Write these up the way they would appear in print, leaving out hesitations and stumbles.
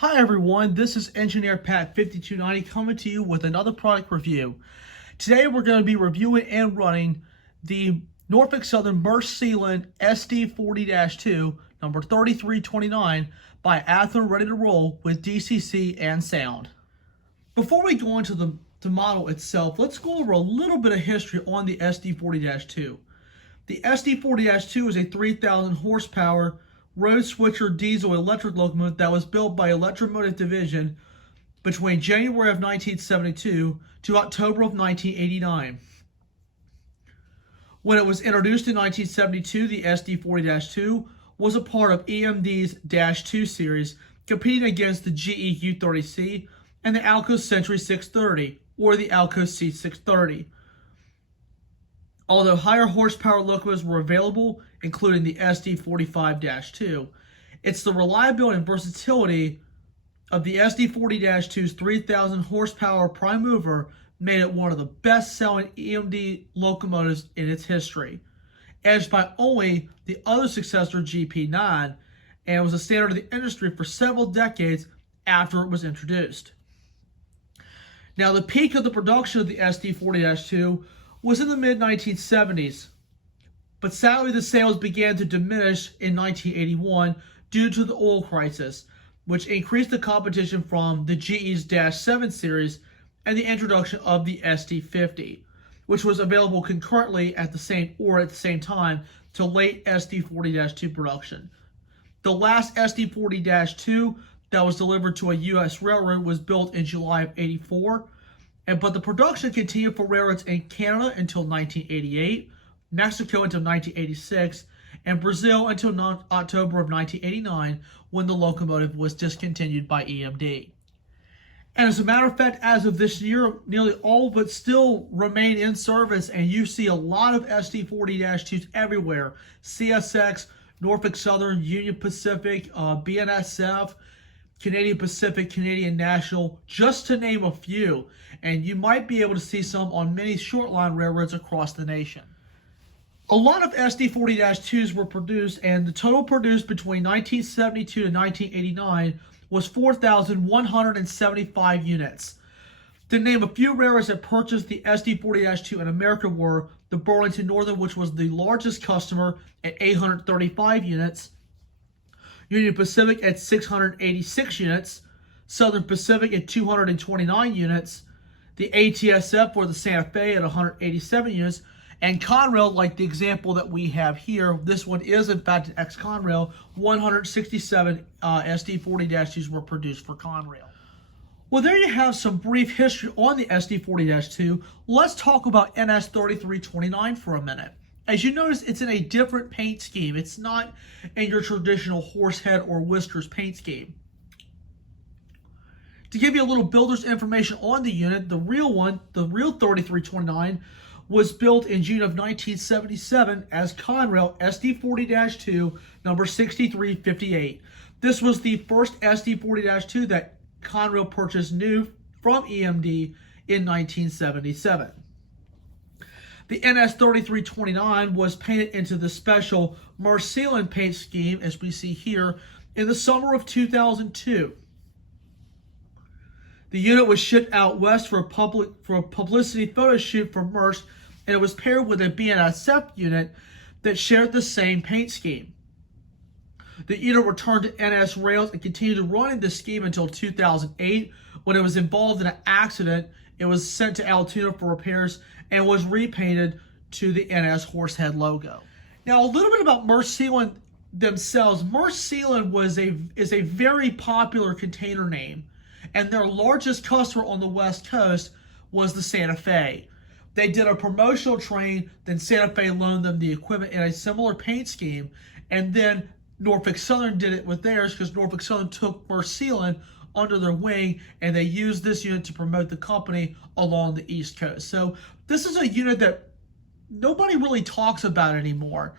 Hi everyone, this is Engineer Pat 5290 coming to you with another product review. Today we're going to be reviewing and running the Norfolk Southern Merce Sealant SD40-2 number 3329 by Athearn, ready to roll with DCC and sound. Before we go into the model itself, let's go over a little bit of history on the SD40-2. The SD40-2 is a 3,000 horsepower road switcher diesel electric locomotive that was built by Electromotive Division between January of 1972 to October of 1989. When it was introduced in 1972, the SD40-2 was a part of EMD's -2 series, competing against the GE U30C and the Alco Century 630, or the Alco C630. Although higher horsepower locomotives were available, including the SD45-2, it's the reliability and versatility of the SD40-2's 3,000 horsepower prime mover made it one of the best-selling EMD locomotives in its history, edged by only the other successor GP9, and was a standard of the industry for several decades after it was introduced. Now, the peak of the production of the SD40-2 was in the mid-1970s, but sadly the sales began to diminish in 1981 due to the oil crisis, which increased the competition from the GE's -7 series and the introduction of the SD50, which was available concurrently at the same time to late SD40-2 production. The last SD40-2 that was delivered to a U.S. railroad was built in July of '84, but the production continued for railroads in Canada until 1988, Mexico until 1986, and Brazil until October of 1989, when the locomotive was discontinued by EMD. And as a matter of fact, as of this year, nearly all but still remain in service, and you see a lot of SD40-2s everywhere. CSX, Norfolk Southern, Union Pacific, BNSF, Canadian Pacific, Canadian National, just to name a few. And you might be able to see some on many short line railroads across the nation. A lot of SD40-2s were produced, and the total produced between 1972 and 1989 was 4,175 units. To name a few railroads that purchased the SD40-2 in America were the Burlington Northern, which was the largest customer at 835 units, Union Pacific at 686 units, Southern Pacific at 229 units, the ATSF or the Santa Fe at 187 units, and Conrail, like the example that we have here, this one is in fact an ex-Conrail, 167 SD40-2s were produced for Conrail. Well, there you have some brief history on the SD40-2. Let's talk about NS3329 for a minute. As you notice, it's in a different paint scheme. It's not in your traditional horsehead or whiskers paint scheme. To give you a little builder's information on the unit, the real 3329, was built in June of 1977 as Conrail SD40-2 number 6358. This was the first SD40-2 that Conrail purchased new from EMD in 1977. The NS3329 was painted into the special Merce Sealant paint scheme, as we see here, in the summer of 2002. The unit was shipped out west for a publicity photo shoot for Merce, and it was paired with a BNSF unit that shared the same paint scheme. The unit returned to NS rails and continued to run in this scheme until 2008, when it was involved in an accident. It was sent to Altoona for repairs and was repainted to the NS horsehead logo. Now, a little bit about Merce Sealant themselves. Merce Sealant is a very popular container name, and their largest customer on the West Coast was the Santa Fe. They did a promotional train, then Santa Fe loaned them the equipment in a similar paint scheme, and then Norfolk Southern did it with theirs because Norfolk Southern took Merce Sealant under their wing, and they used this unit to promote the company along the East Coast. So this is a unit that nobody really talks about anymore.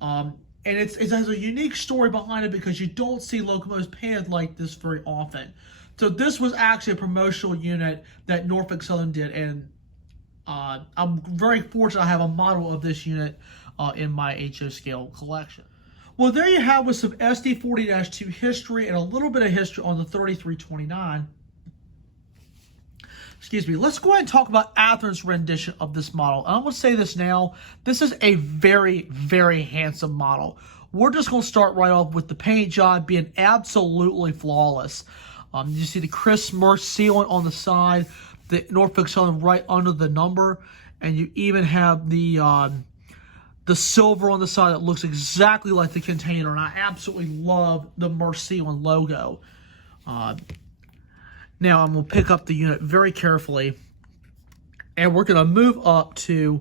And it has a unique story behind it because you don't see locomotives painted like this very often. So this was actually a promotional unit that Norfolk Southern did, and I'm very fortunate I have a model of this unit in my HO scale collection. Well, there you have with some SD40-2 history and a little bit of history on the 3329. Excuse me. Let's go ahead and talk about Athearn's rendition of this model. And I'm going to say this now. This is a very, very handsome model. We're just going to start right off with the paint job being absolutely flawless. You see the crisp merged sealant on the side, the Norfolk Southern right under the number, and you even have the silver on the side that looks exactly like the container, and I absolutely love the merged sealant logo. Now I'm going to pick up the unit very carefully, and we're going to move up to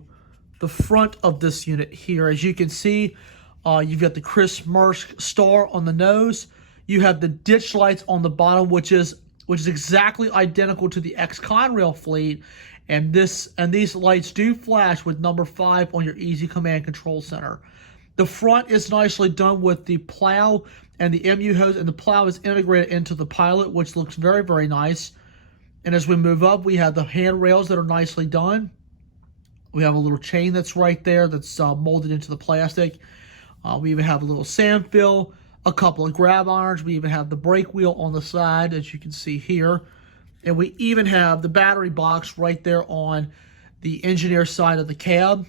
the front of this unit here. As you can see, you've got the crisp merged star on the nose. You have the ditch lights on the bottom, which is exactly identical to the ex-Conrail fleet. And these lights do flash with number 5 on your Easy Command Control Center. The front is nicely done with the plow and the MU hose, and the plow is integrated into the pilot, which looks very, very nice. And as we move up, we have the handrails that are nicely done. We have a little chain that's right there that's molded into the plastic. We even have a little sand fill, a couple of grab irons. We even have the brake wheel on the side, as you can see here. And we even have the battery box right there on the engineer side of the cab.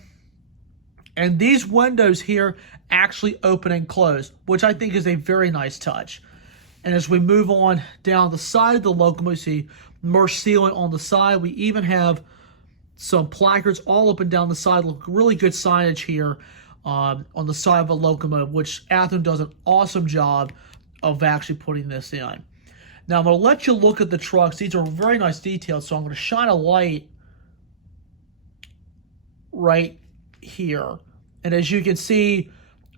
And these windows here actually open and close, which I think is a very nice touch. And as we move on down the side of the locomotive, see merged sealant on the side. We even have some placards all up and down the side. Look, really good signage here on the side of a locomotive, which Athearn does an awesome job of actually putting this in. Now, I'm going to let you look at the trucks. These are very nice details, so I'm going to shine a light right here. And as you can see,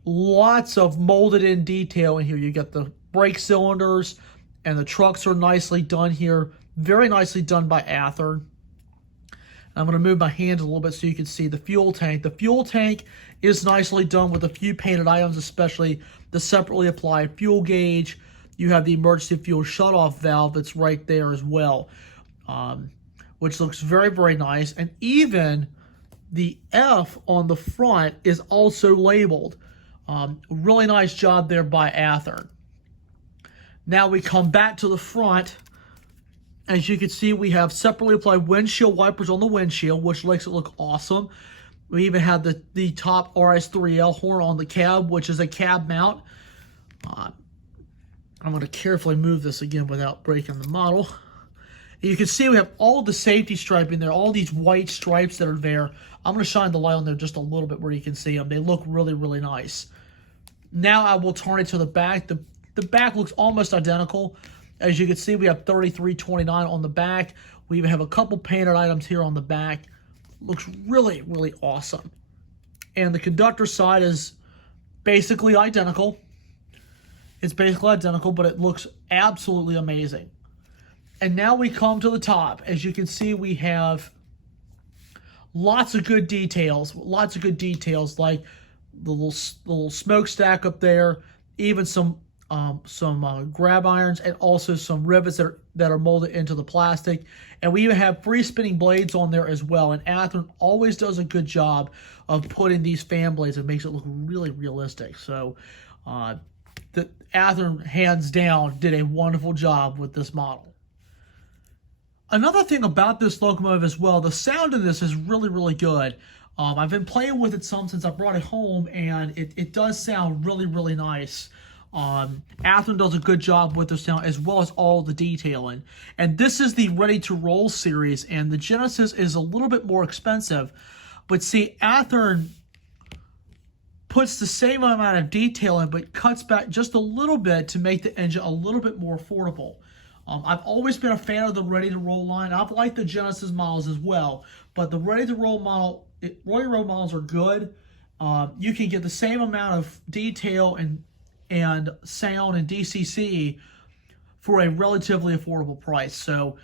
lots of molded in detail in here. You got the brake cylinders, and the trucks are nicely done here. Very nicely done by Athearn. I'm going to move my hand a little bit so you can see the fuel tank. The fuel tank is nicely done with a few painted items, especially the separately applied fuel gauge. You have the emergency fuel shutoff valve that's right there as well, which looks very, very nice. And even the F on the front is also labeled. Really nice job there by Athearn. Now we come back to the front. As you can see, we have separately applied windshield wipers on the windshield, which makes it look awesome. We even have the top RS3L horn on the cab, which is a cab mount. I'm going to carefully move this again without breaking the model. You can see we have all the safety striping there, all these white stripes that are there. I'm going to shine the light on there just a little bit where you can see them. They look really, really nice. Now I will turn it to the back. The back looks almost identical. As you can see, we have 3329 on the back. We even have a couple painted items here on the back. Looks really, really awesome. And the conductor side is basically identical. It's basically identical, but it looks absolutely amazing. And now we come to the top. As you can see, we have lots of good details. Lots of good details, like the little smokestack up there, even some grab irons, and also some rivets that are molded into the plastic. And we even have free spinning blades on there as well. And Athearn always does a good job of putting these fan blades. It makes it look really realistic. So the Athearn, hands down, did a wonderful job with this model. Another thing about this locomotive as well, the sound in this is really, really good. I've been playing with it some since I brought it home, and it does sound really, really nice. Athearn does a good job with the sound as well as all the detailing. And this is the Ready to Roll series, and the Genesis is a little bit more expensive. But see, Athearn puts the same amount of detail in, but cuts back just a little bit to make the engine a little bit more affordable. I've always been a fan of the Ready to Roll line. I've liked the Genesis models as well, but the Ready to Roll models are good. You can get the same amount of detail and sound and DCC for a relatively affordable price. So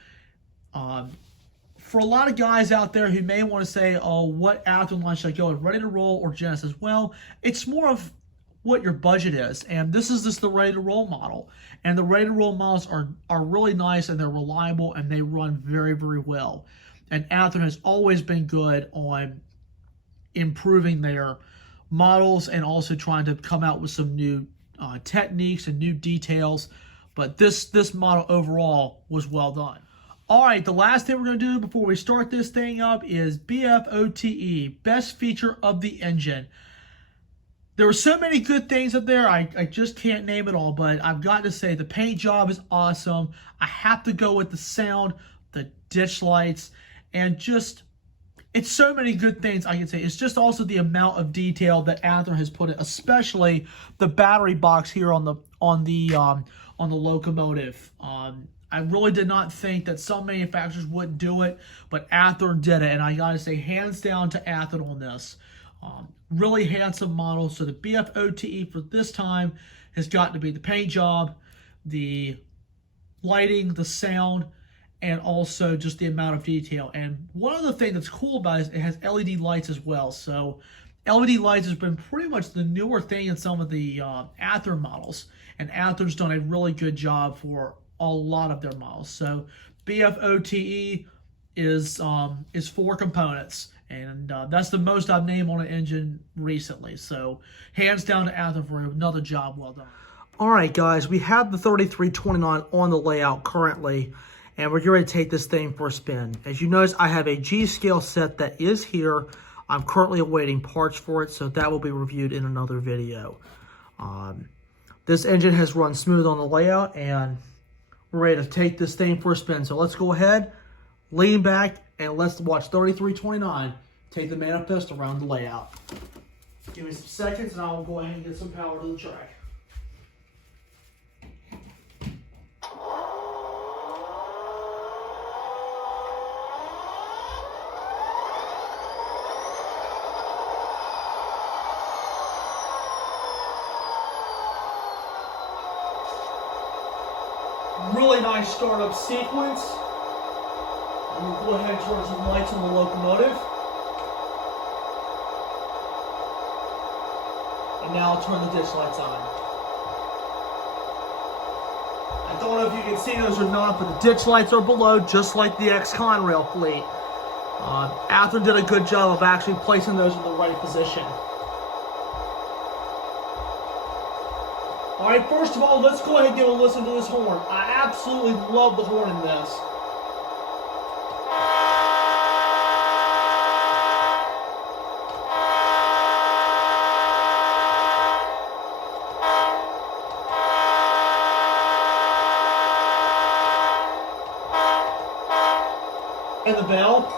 for a lot of guys out there who may want to say, oh, what Athearn line should I go with, Ready to Roll or Genesis? Well, it's more of what your budget is. And this is just the Ready to Roll model. And the Ready to Roll models are really nice, and they're reliable, and they run very, very well. And Athearn has always been good on improving their models and also trying to come out with some new techniques and new details. But this model overall was well done. All right, the last thing we're going to do before we start this thing up is BFOTE, best feature of the engine. There were so many good things up there, I just can't name it all, but I've got to say the paint job is awesome. I have to go with the sound, the ditch lights, and just, it's so many good things I can say. It's just also the amount of detail that Athearn has put in, especially the battery box here on the locomotive. I really did not think that some manufacturers wouldn't do it, but Athearn did it, and I gotta say, hands down to Athearn on this. Really handsome model. So the BFOTE for this time has got to be the paint job, the lighting, the sound, and also just the amount of detail. And one other thing that's cool about it is it has LED lights as well. So LED lights has been pretty much the newer thing in some of the Athearn models, and Athearn's done a really good job for a lot of their models. So BFOTE is 4 components, and that's the most I've named on an engine recently. So hands down to Athearn for another job well done. All right, guys, we have the 3329 on the layout currently, and we're going to take this thing for a spin. As you notice, I have a G-scale set that is here. I'm currently awaiting parts for it, so that will be reviewed in another video. This engine has run smooth on the layout, and we're ready to take this thing for a spin. So let's go ahead, lean back, and let's watch 3329 take the manifest around the layout. Give me some seconds, and I'll go ahead and get some power to the track. Really nice startup sequence. I'm going to go ahead and turn some lights on the locomotive. And now I'll turn the ditch lights on. I don't know if you can see those or not, but the ditch lights are below, just like the ex-Conrail fleet. Athearn did a good job of actually placing those in the right position. All right, first of all, let's go ahead and give a listen to this horn. I absolutely love the horn in this. And the bell.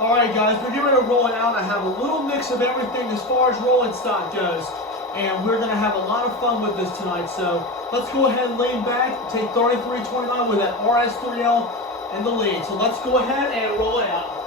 Alright guys, we're getting ready to roll it out. I have a little mix of everything as far as rolling stock goes. And we're going to have a lot of fun with this tonight. So let's go ahead and lean back, take 3329 with that RS3L in the lead. So let's go ahead and roll it out.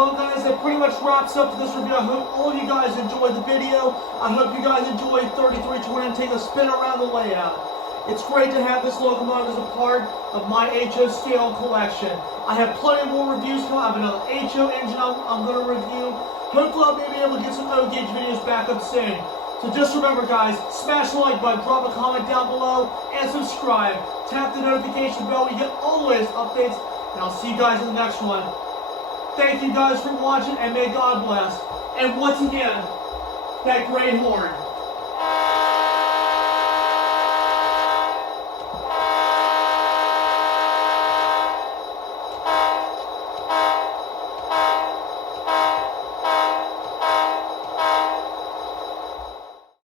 Well, guys, that pretty much wraps up this review. I hope all of you guys enjoyed the video. I hope you guys enjoyed 3320 and take a spin around the layout. It's great to have this locomotive as a part of my HO scale collection. I have plenty more reviews coming. I have another HO engine I'm going to review. Hopefully I'll be able to get some O-gauge videos back up soon. So just remember, guys, smash the like button, drop a comment down below, and subscribe. Tap the notification bell. You get all the latest updates, and I'll see you guys in the next one. Thank you guys for watching, and may God bless. And once again, that great horn.